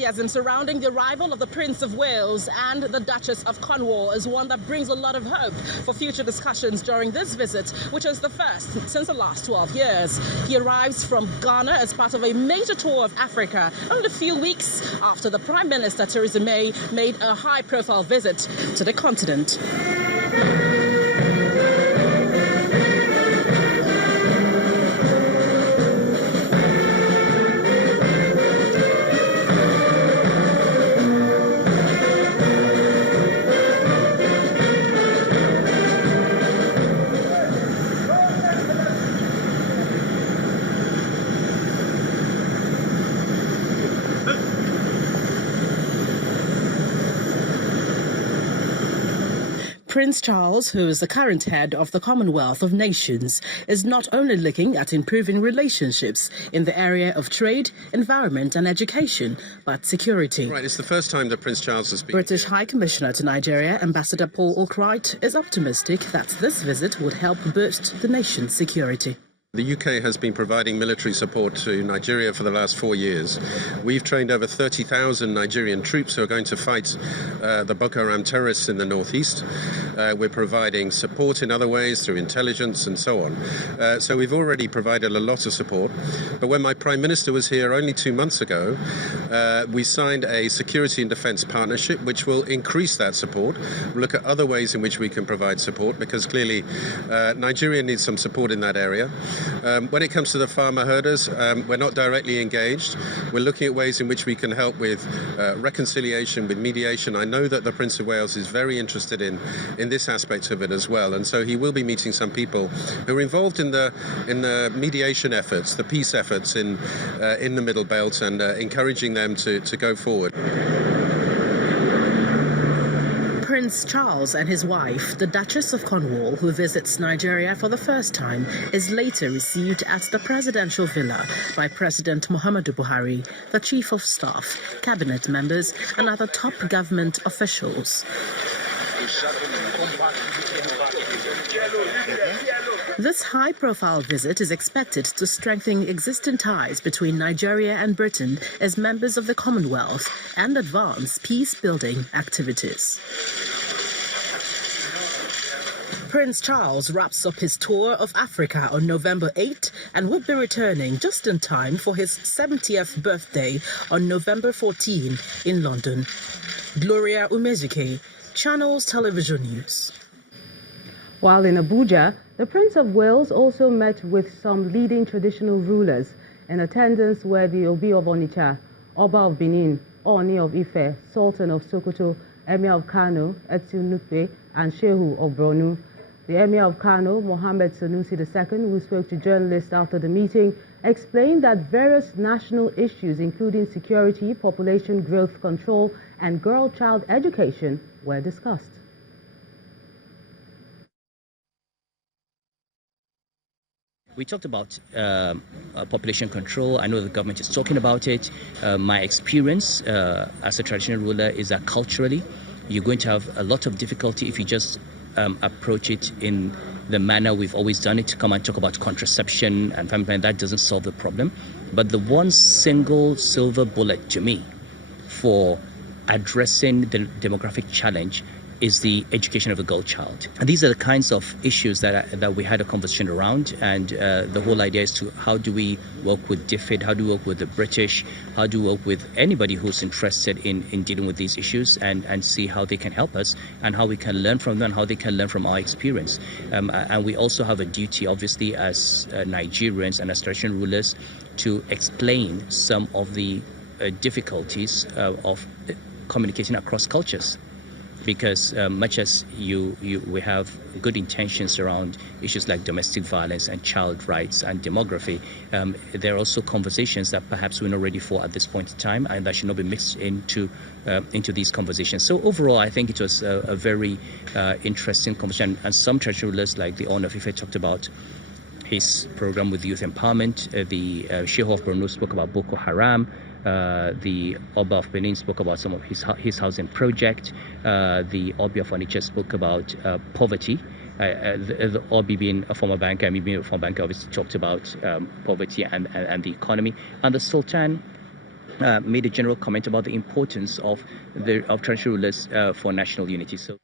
enthusiasm surrounding the arrival of the Prince of Wales and the Duchess of Cornwall is one that brings a lot of hope for future discussions during this visit, which is the first since the last 12 years. He arrives from Ghana as part of a major tour of Africa, only a few weeks after the Prime Minister Theresa May made a high-profile visit to the continent. Prince Charles, who is the current head of the Commonwealth of Nations, is not only looking at improving relationships in the area of trade, environment and education, but security. Right, it's the first time that Prince Charles has been British High Commissioner to Nigeria, Ambassador Paul Oakright, is optimistic that this visit would help boost the nation's security. The UK has been providing military support to Nigeria for the last 4 years. We've trained over 30,000 Nigerian troops who are going to fight the Boko Haram terrorists in the northeast. We're providing support in other ways through intelligence and so on. So we've already provided a lot of support. But when my Prime Minister was here only 2 months ago, we signed a security and defence partnership which will increase that support. We'll look at other ways in which we can provide support because clearly Nigeria needs some support in that area. When it comes to the farmer herders, we're not directly engaged. We're looking at ways in which we can help with reconciliation, with mediation. I know that the Prince of Wales is very interested in this aspect of it as well, and so he will be meeting some people who are involved in the mediation efforts, the peace efforts in the Middle Belt, and encouraging them to go forward. Prince Charles and his wife, the Duchess of Cornwall, who visits Nigeria for the first time, is later received at the presidential villa by President Muhammadu Buhari, the Chief of Staff, cabinet members and other top government officials. This high-profile visit is expected to strengthen existing ties between Nigeria and Britain as members of the Commonwealth and advance peace-building activities. Prince Charles wraps up his tour of Africa on November 8 and will be returning just in time for his 70th birthday on November 14 in London. Gloria Umezike, Channels Television News. While in Abuja, the Prince of Wales also met with some leading traditional rulers. In attendance were the Obi of Onitsha, Oba of Benin, Oni of Ife, Sultan of Sokoto, Emir of Kano, Etu Nupe, and Shehu of Borno. The Emir of Kano, Mohammed Sanusi II, who spoke to journalists after the meeting, explained that various national issues, including security, population growth control, and girl-child education, were discussed. We talked about population control. I know the government is talking about it. My experience as a traditional ruler is that culturally, you're going to have a lot of difficulty if you just approach it in the manner we've always done it, to come and talk about contraception and family planning. That doesn't solve the problem. But the one single silver bullet to me for addressing the demographic challenge is the education of a girl child. And these are the kinds of issues that we had a conversation around, and the whole idea is to how do we work with DFID, how do we work with the British, how do we work with anybody who's interested in dealing with these issues, and see how they can help us and how we can learn from them and how they can learn from our experience. And we also have a duty, obviously, as Nigerians and as traditional rulers, to explain some of the difficulties of communicating across cultures. Because much as we have good intentions around issues like domestic violence and child rights and demography, there are also conversations that perhaps we're not ready for at this point in time, and that should not be mixed into these conversations. So overall, I think it was a very interesting conversation. And some traditional rulers, like the owner of Ife, talked about his program with youth empowerment. The Shehu of Borno spoke about Boko Haram. The Oba of Benin spoke about some of his housing project. The Obi of Onitsha spoke about poverty. The Obi being a former banker, and me being a former banker, obviously talked about poverty and the economy. And the Sultan made a general comment about the importance of traditional rulers for national unity. So.